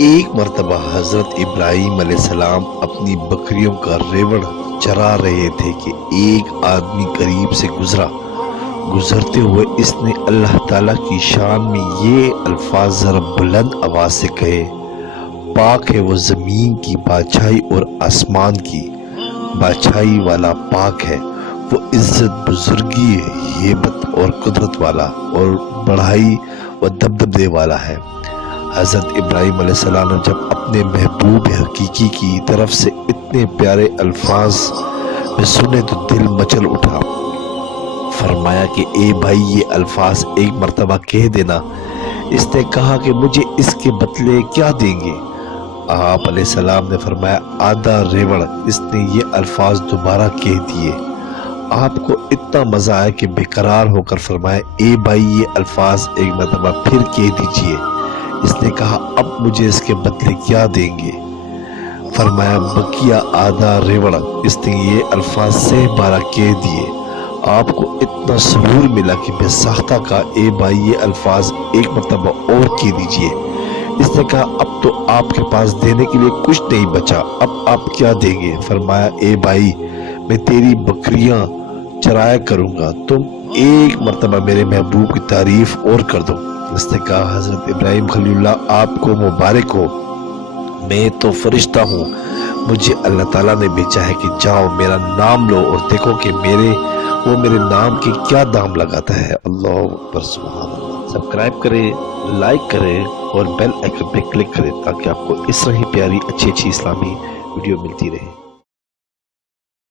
ایک مرتبہ حضرت ابراہیم علیہ السلام اپنی بکریوں کا ریوڑ چرا رہے تھے کہ ایک آدمی قریب سے گزرتے ہوئے اس نے اللہ تعالیٰ کی شان میں یہ الفاظ ذرا بلند آواز سے کہے: پاک ہے وہ زمین کی بادشاہی اور آسمان کی بادشاہی والا، پاک ہے وہ عزت، بزرگی، ہیبت اور قدرت والا اور بڑائی و دبدبے والا ہے۔ حضرت ابراہیم علیہ السلام نے جب اپنے محبوب حقیقی کی طرف سے اتنے پیارے الفاظ میں سنے تو دل مچل اٹھا۔ فرمایا کہ اے بھائی، یہ الفاظ ایک مرتبہ کہہ دینا۔ اس نے کہا کہ مجھے اس کے بدلے کیا دیں گے؟ آپ علیہ السلام نے فرمایا: آدھا ریوڑ۔ اس نے یہ الفاظ دوبارہ کہہ دیے۔ آپ کو اتنا مزہ آیا کہ بے قرار ہو کر فرمایا: اے بھائی، یہ الفاظ ایک مرتبہ پھر کہہ دیجئے۔ اس نے کہا: اب مجھے اس کے بدلے کیا دیں گے؟ فرمایا: بقیہ آدھا ریوڑ۔ اس نے یہ الفاظ 6 بار کہہ دیے۔ آپ کو اتنا سرور ملا کہ بے ساختہ کہا: اے بھائی، یہ الفاظ ایک مرتبہ اور کہہ دیجئے۔ اس نے کہا: اب تو آپ کے پاس دینے کے لیے کچھ نہیں بچا، اب آپ کیا دیں گے؟ فرمایا: اے بھائی، میں تیری بکریاں چرایا کروں گا، تم ایک مرتبہ میرے محبوب کی تعریف اور کر دو۔ اس نے کہا: حضرت ابراہیم خلیل اللہ، آپ کو مبارک ہو، میں تو فرشتہ ہوں، مجھے اللہ تعالیٰ نے بھیجا ہے کہ جاؤ میرا نام لو اور دیکھو کہ وہ میرے نام کے کیا دام لگاتا ہے۔ اللہ اکبر، سبحان اللہ۔ سبسکرائب کریں، لائک کریں اور بیل آئیکن پہ کلک کریں تاکہ آپ کو اس طرح ہی پیاری اچھی اسلامی ویڈیو ملتی رہے۔